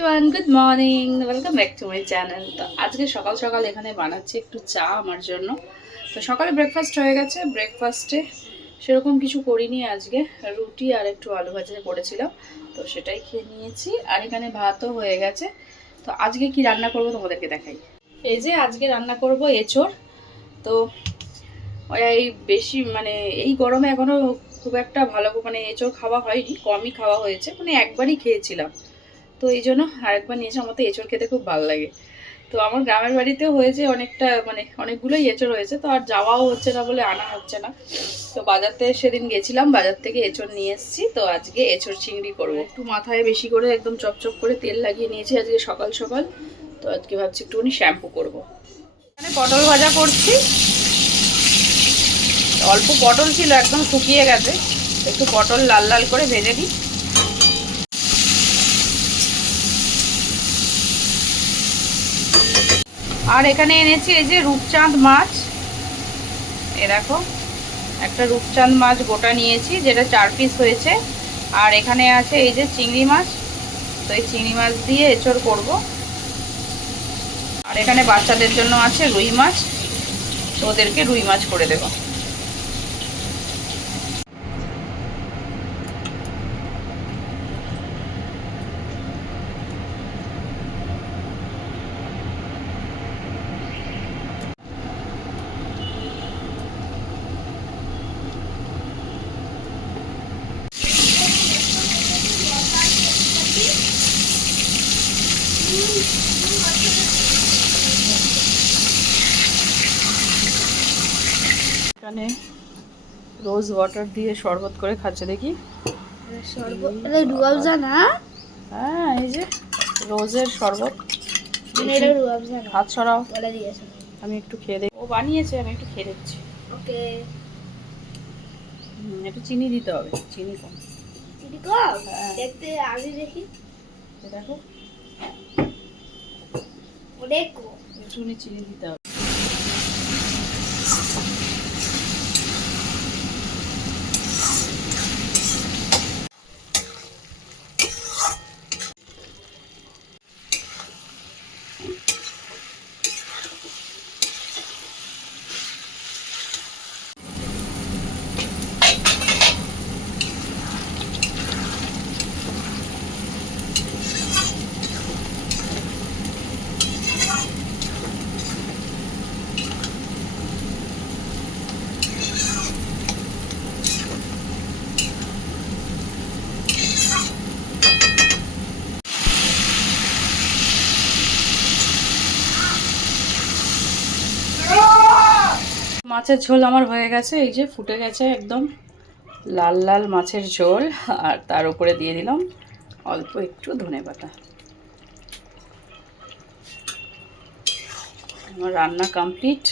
Everyone, good morning, welcome back to my channel. তো আজকে সকাল সকাল এখানে বানাচ্ছি একটু চা আমার জন্য। তো সকালে ব্রেকফাস্ট হয়ে গেছে। ব্রেকফাস্টে সেরকম কিছু করিনি আজকে, রুটি আর একটু আলু ভাজা করেছিলাম, তো সেটাই খেয়ে নিয়েছি। আর এখানে ভাতও হয়ে গেছে। তো আজকে কি রান্না করব তোমাদেরকে দেখাই। এই যে আজকে রান্না করব এঁচোড়। তো এই বেশি মানে এই গরমে এখনো খুব একটা ভালো মানে এঁচোড় খাওয়া হয়নি, কমই খাওয়া হয়েছে, মানে একবারই খেয়েছিলাম। তো এই জন্য আরেকবার নিয়েছি। আমার তো এঁচোড় খেতে খুব ভালো লাগে। তো আমার গ্রামের বাড়িতেও হয়েছে অনেকটা, মানে অনেকগুলোই এঁচোড় হয়েছে, তো আর যাওয়াও হচ্ছে না বলে আনা হচ্ছে না। তো বাজারতে সেদিন গেছিলাম, বাজার থেকে এঁচোড় নিয়ে এসেছি। তো আজকে এঁচোড় চিংড়ি করব। একটু মাথায় বেশি করে একদম চপচপ করে তেল লাগিয়ে নিয়েছি আজকে সকাল সকাল। তো আজকে ভাবছি একটুখানি শ্যাম্পু করব। এখানে পটল ভাজা করছি। অল্প পটল ছিল, একদম শুকিয়ে গেছে। একটু পটল লাল লাল করে ভেজে দিই। আর এখানে এনেছি এই যে রূপচাঁদ মাছ। এ দেখো, একটা রূপচাঁদ মাছ গোটা নিয়েছি, যেটা 4 পিস হয়েছে। আর এখানে আছে এই যে চিংড়ি মাছ। তো এই চিংড়ি মাছ দিয়ে এঁচোড় করব। আর এখানে বাচ্চাদের জন্য আছে রুই মাছ, তো ওদেরকে রুই মাছ করে দেবো। এখানে রোজ ওয়াটার দিয়ে শরবত করে খাচ্ছে, দেখি। শরবত রুয়াবজা না? হ্যাঁ, এই যে রোজের শরবত। এটা রুয়াবজা না, হাত ছড়াও, বলে দিয়েছে। আমি একটু খেয়ে দেখি। ও বানিয়েছে, আমি একটু খেয়ে দেখছি। ওকে। একটু চিনি দিতে হবে, চিনি কম। চিনি কম? হ্যাঁ। দেখতে আগে দেখি। দেখো, অনেক কম। একটুখানি চিনি দিতে হবে। মাছের ঝোল আমার হয়ে গেছে, এই যে ফুটে গেছে একদম লাল লাল মাছের ঝোল। আর তার উপরে দিয়ে দিলাম অল্প একটু ধনেপাতা। আমার রান্না কমপ্লিট।